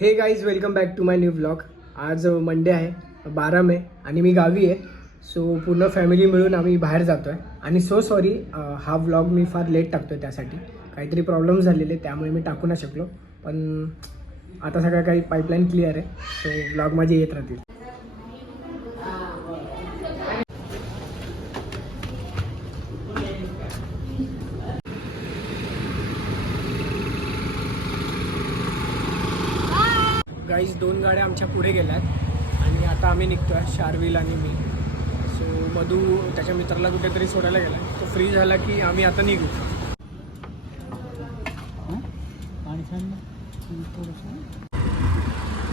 हे guys welcome back to my new blog. आज Monday आहे 12 मे आणि मी गावी आहे. सो पूर्ण फॅमिली मिळून आम्ही बाहेर जातो आहे आणि सो सॉरी हा व्लॉग मी फार लेट टाकतो आहे. त्यासाठी काहीतरी प्रॉब्लेम झालेले त्यामुळे मी टाकू नाही शकलो. पण आता सगळं काही पाईपलाईन क्लिअर आहे. सो व्लॉग माझे येत राहतील. गाईज 2 गाड्या आमच्या पुढे गेल्या आहेत आणि आता आम्ही निघतो आहे, शार्विल आणि मी. सो मधू त्याच्या मित्राला कुठेतरी सोडायला गेला. तो फ्री झाला की आम्ही आता निघू.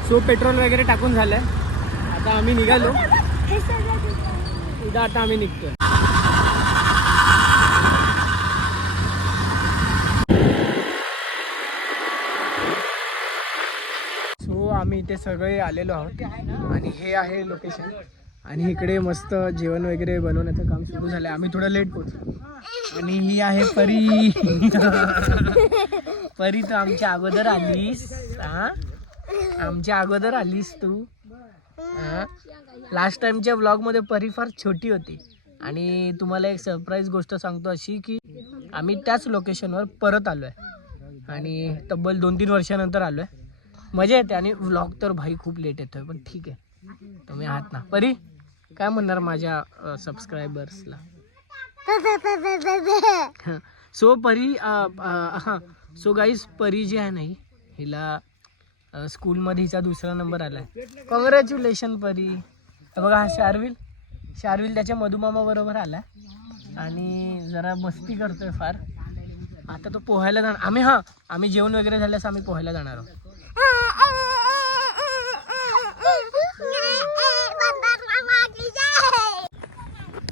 सो पेट्रोल वगैरे टाकून झालं आहे. आता आम्ही निघालो. उद्या आता आम्ही निघतोय. सो आम्ही इथे सगळे आलेलो आहोत आणि हे आहे लोकेशन. आणि इकडे मस्त जेवण वगैरे बनवण्याचं काम सुरू झालं आहे. आम्ही थोडं लेट पोहोचलो. आणि ही आहे परी. परी तू आमच्या अगोदर आलीस. आमच्या अगोदर आलीस तू. लास्ट टाइमच्या व्लॉगमध्ये परी फार छोटी होती. आणि तुम्हाला एक सरप्राईज गोष्ट सांगतो अशी की आम्ही त्याच लोकेशनवर परत आलो आहे आणि तब्बल 2-3 वर्षानंतर आलो आहे. मजा येते आणि व्लॉग तर भाई खूप लेट येतोय पण ठीक आहे. तुम्ही आहात ना. परी काय म्हणणार माझ्या सबस्क्रायबर्सला? सो परी सो गाईज परी जी आहे ना हिला स्कूलमध्ये हिचा 2रा नंबर आला आहे. कॉंग्रॅच्युलेशन परी. बघा हा शार्विल त्याच्या मधुमामा बरोबर आला आणि जरा मस्ती करतोय फार. आता तो पोहायला जाणार. आम्ही जेवण वगैरे झाल्यास आम्ही पोहायला जाणार आहोत.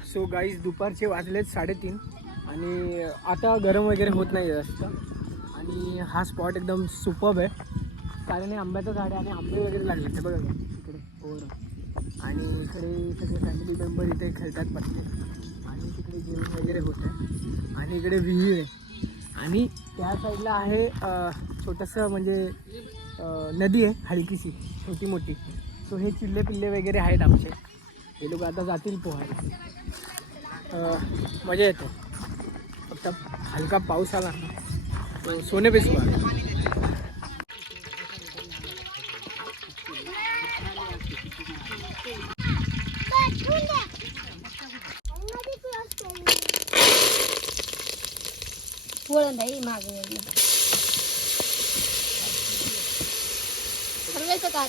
सो गाईज दुपारचे वाजलेत 3:30 आणि आता गरम वगैरे होत नाही जास्त. आणि हा स्पॉट एकदम सुपर्ब आहे कारण हे आंब्याचं झाड आहे आणि आंबे वगैरे लागले ते बघा इकडे ओव्हर. आणि इकडे सगळे फॅमिली मेंबर इथे खेळतात पत्ते आणि तिकडे जेवण वगैरे होत आहे. आणि इकडे विहीर आहे आणि त्या साईडला आहे छोटंसं म्हणजे नदी आहे हलकीशी छोटी मोठी. सो हे चिल्ले पिल्ले वगैरे आहेत आमचे. हे लोक आता जातील पोहायला. मजा येते. फक्त हलका पाऊस आला तो सोने पे सुहागा. वळण आहे मागे ठरवायचं का?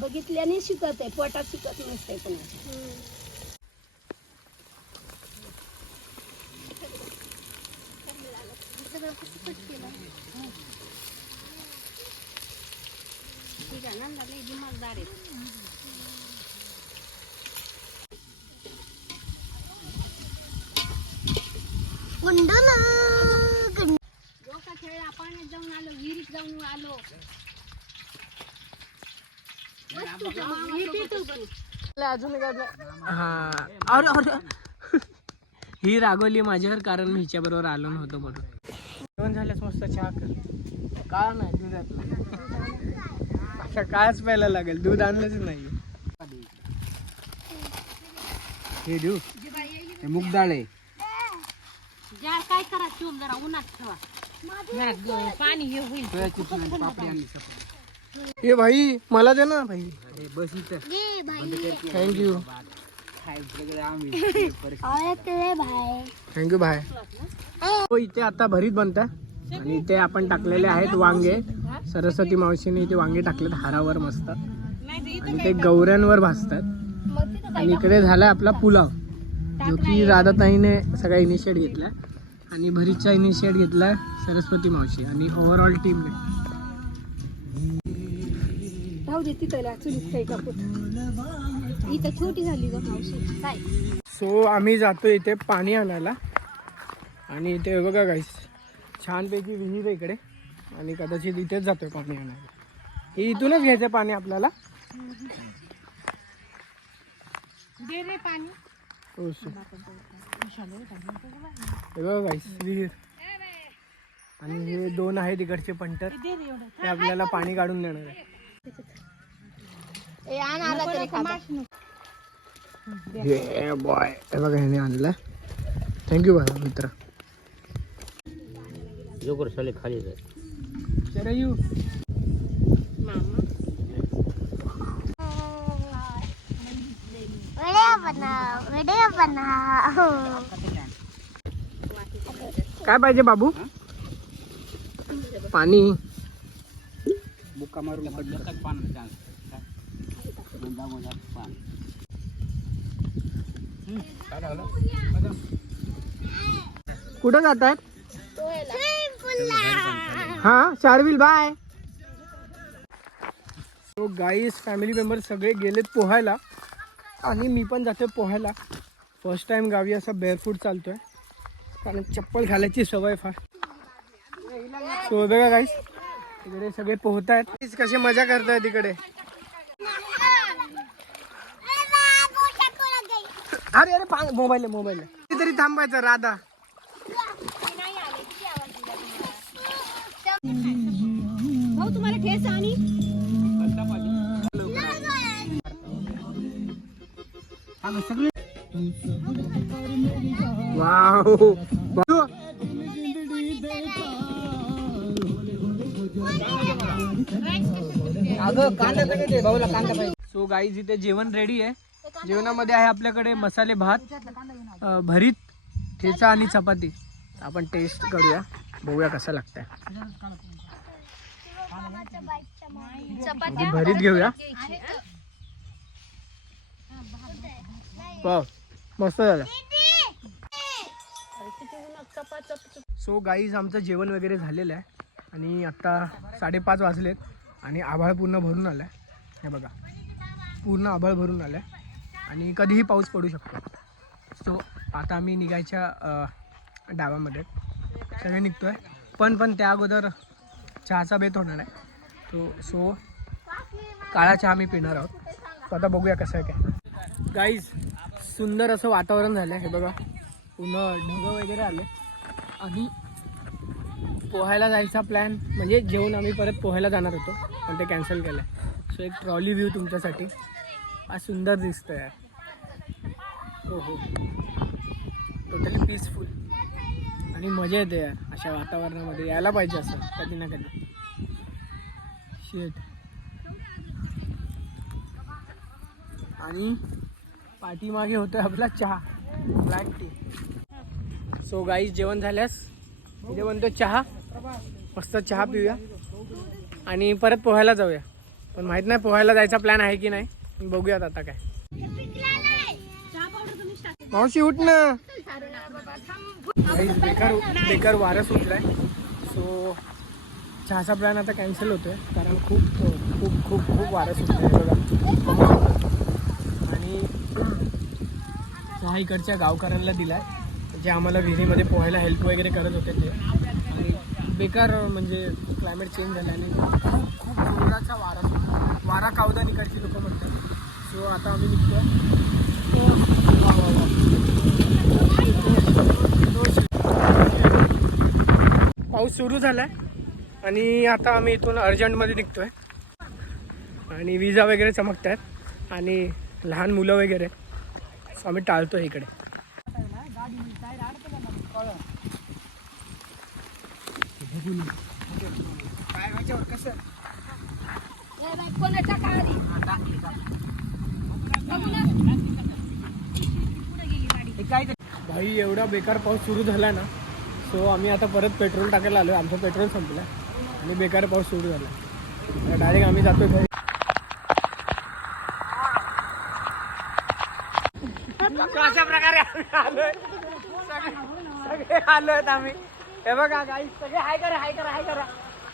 बघितल्याने शिकत आहे, पोटात शिकत नसते कोणाच्या. दिमागदार आहे. डोका खेळ पाण्यात जाऊन आलो, विहिरीत जाऊन आलो. अजून ही रागवली माझ्यावर कारण मी हिच्या बरोबर आलो नव्हतो म्हणून. जेवण झाल्यास मस्त चहा कर. का नाही दुधातला आता कायच प्यायला लागेल. दूध आणलंच नाही. हे देऊ हे मूग डाळ आहे. काय करा चूल जरा उन्हात ठेवा. पाणी हे होईल. ए भाई मला दे ना भाई. बस इथं थँक्यू थँक्यू भाई. हो इथे आता भरीत बनतं आणि इथे आपण टाकलेले आहेत वांगे. सरस्वती मावशीने इथे वांगे टाकलेत हारावर मस्त आणि ते गौऱ्यांवर भाजतात. आणि इकडे झालाय आपला पुलाव जो की राधाताईने सगळा इनिशिएट घेतला आणि भरीतचा इनिशिएट घेतला सरस्वती मावशी आणि ओव्हरऑल टीम. इथं छोटी झाली ग मावशी काय. सो आम्ही जातो इथे पाणी आणायला आणि इथे बघा गाईस छानपैकी विहीर आहे इकडे आणि कदाचित इथेच जातोय पाणी आणायला. हे इथूनच घ्यायचं पाणी आपल्याला. दे रे पाणी. हो सो हे बघा गाईस विहीर आणि हे दोन आहे तिकडचे पंटर दे रे एवढं. ते आपल्याला पाणी काढून देणार आहे. हे बॉय हे बघा ह्याने आणलं. थँक्यू बघा मित्र. जोकर साले खाली जाय. चरयू मामा व्हिडिओ बना. काय पाहिजे बाबू? पाणी. बुक्का मारून पान चान्स. पान. कुठं जातात? हा Sharvil bye. So guys family member सगळे गेलेत पोहायला आणि मी पण जातोय पोहायला. फर्स्ट टाइम गावी असं बेअरफूट चालतोय कारण चप्पल घालायची सवय फार. सो बघा गाईस तिकडे सगळे पोहत आहेत. कसे मजा करतायत तिकडे. अरे अरे मोबाईल मोबाईल तरी थांबायचं. राधा भाऊ तुम्हाला ठेस आणि वाव. सो गाईज इथे जेवण रेडी आहे. जेवणामध्ये आहे आपल्याकडे मसाले भात, भरीत, ठेचा आणि चपाती. आपण टेस्ट करूया बघूया कसं लागतंय. भरीत घेऊया. वाव मस्त झालं. सो गाईज आमचं जेवण वगैरे झालेलं आहे आणि आत्ता 5:30 वाजलेत आणि आभाळ पूर्ण भरून आलं आहे. हे बघा पूर्ण आभाळ भरून आलं आहे आणि कधीही पाऊस पडू शकतो. सो आता आम्ही निघायच्या डावामध्ये सगळे निघतो आहे. पण त्या अगोदर चहाचा बेत होणार आहे. सो काळा चहा आम्ही पिणार आहोत. सो आता बघूया कसं आहे काय. गाईज सुंदर असं वातावरण झालं आहे. हे बघा पूर्ण ढगं वगैरे आले आणि पोहायला जायचा प्लॅन म्हणजे जेवण आम्ही परत पोहायला जाणार होतो पण ते कॅन्सल केलं आहे. सो एक ट्रॉली व्ह्यू तुमच्यासाठी. हा सुंदर दिसतं आहे. हो हो टोटली पीसफुल आणि मजा येते यार अशा वातावरणामध्ये. यायला पाहिजे असं कधी ना कधी. शेट आणि पाठीमागे होतोय आपला चहा ब्लॅक टी. सो गाईज जेवण झाल्यास इथे बनतो चहा. मस्त चहा पिऊया आणि परत पोहायला जाऊया. पण माहित नाही पोहायला जायचा प्लॅन आहे की नाही. बघूयात आता काय. मावशी उठ ना. बेकार वारं सुटलाय. सो चहाचा प्लॅन आता कॅन्सल होतोय कारण खूप खूप खूप खूप वारं सुटलंय बघा. आणि चहा इकडच्या गावकऱ्यांना दिलाय जे आम्हाला विहिरीमध्ये पोहायला हेल्प वगैरे करत होते ते. आणि बेकार म्हणजे क्लायमेट चेंज झाल्याने खूप खूप जोराचा वारा कावदा इकडची लोक म्हणतात. सो आता आम्ही निघतो. पाऊस सुरू झालाय आणि आता आम्ही इथून अर्जंटमध्ये निघतोय आणि विजा वगैरे चमकत आहेत आणि लहान मुलं वगैरे. सो आम्ही टाळतोय इकडे. कसं भाई एवढा बेकार पाऊस सुरू झाला ना. सो आम्ही आता परत पेट्रोल टाकायला आलो. आमचं पेट्रोल संपलं आणि बेकार पाऊस सुरू झाला. डायरेक्ट आम्ही जातो घरी. अशा प्रकारे आम्ही सगळे आलोय आम्ही. हे बघा गाईस सगळे हाय करा हाय करा हाय करा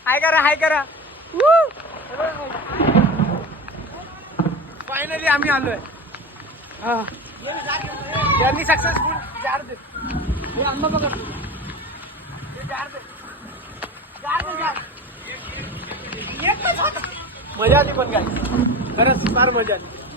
हाय करा हाय करा. फायनली आम्ही आलोय. Journey successful. जार दे हे आंबा बघा. जार दे जार दे जार. मजा आली पण काय. खरंच फार मजा आली.